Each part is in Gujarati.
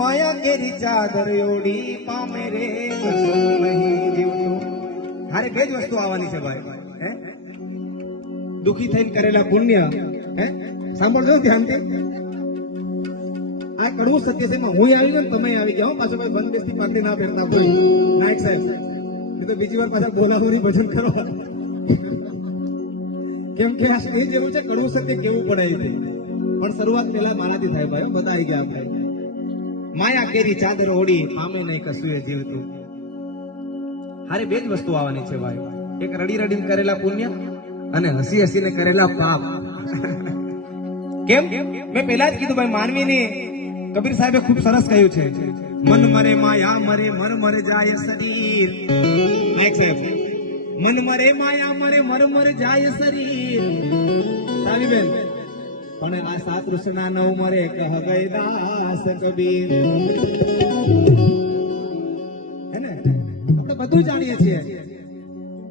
માયા કેરી ચાદર ઓડી પામે રે કશું નહીં જીવતો. હારે બે જ વસ્તુ આવવાની છે ભાઈ. હે દુખી થઈને કરેલા પુણ્ય, હે સાંભળજો ધ્યાનથી. આ કડવું સત્ય છે. હું આવી ગયો ને તમે આવી ગયા. પાછો ભાઈ બંધ બેસતી પાકડી ના ફેરતા ભાઈ નાયક સાહેબ. એ તો બીજી વાર પાછા બોલાવવાની ભજન કરો. કેમ કે આ સ્ટેજ એવું છે, કડવું સત્ય કેવું પડાય છે. પણ શરૂઆત પેલા મારાથી થાય ભાઈ. બધા આવી ગયા આપણે. માયા કેરી ચાદર ઓડી આમે નહીં કશું એ જીવતું. હારે બે જ વસ્તુ આવવાની છે ભાઈ. એક રડી રડીને કરેલા પુણ્ય અને હસી હસીને કરેલા પાપ. કેમ મેં પેલા જ કીધું ભાઈ, માનવીને કબીર સાહેબે ખૂબ સરસ કહ્યું છે, મન મરે માયા મરે મર મર જાય શરીર. સાહેબ, મન મરે માયા મરે મર મર જાય શરીર. સાલીબેન પણ આ સાત કૃષ્ણ નવ મરે કહ ગઈ દાસ કબીર. હે ને આપણે બધું જાણીએ છીએ.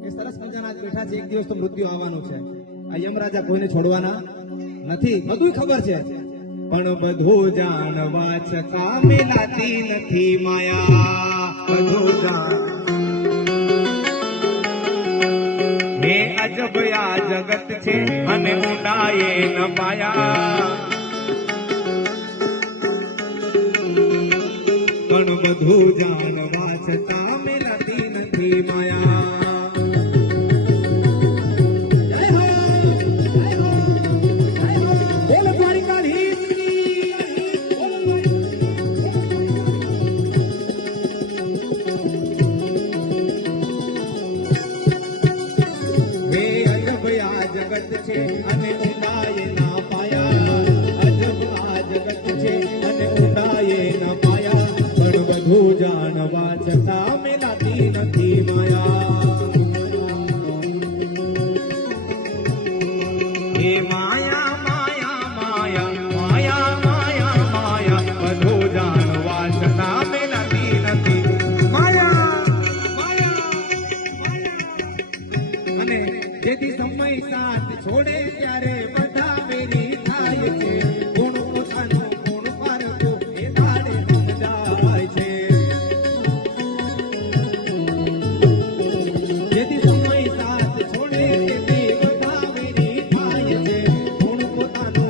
એ સરસ મજાના બેઠા છે. એક દિવસ તો મૃત્યુ આવવાનું છે. આ યમરાજા કોઈને છોડવાના નથી, બધું ખબર છે. પણ બધું જાણવા છતાં મિલાતી નથી માયા. બધું જાણ હે અજબ આ જગત છે અને ઊંડાએ ન પાયા. પણ બધું જાણવા છતાં મિલાતી નથી માયા. અને ઊંડાએ ના પાયા. અજબ આ જગત છે અને ઊંડાએ ના પાયા. પણ બધું જાણવા છતાં મિલાતી નથી માયા. હે માયા માયા માયા માયા માયા માયા. બધું જાણવા છતાં મિલાતી નથી માયા માયા. અને જેથી સમય સાથ છોડે ત્યારે બધા વેરી થાય છે.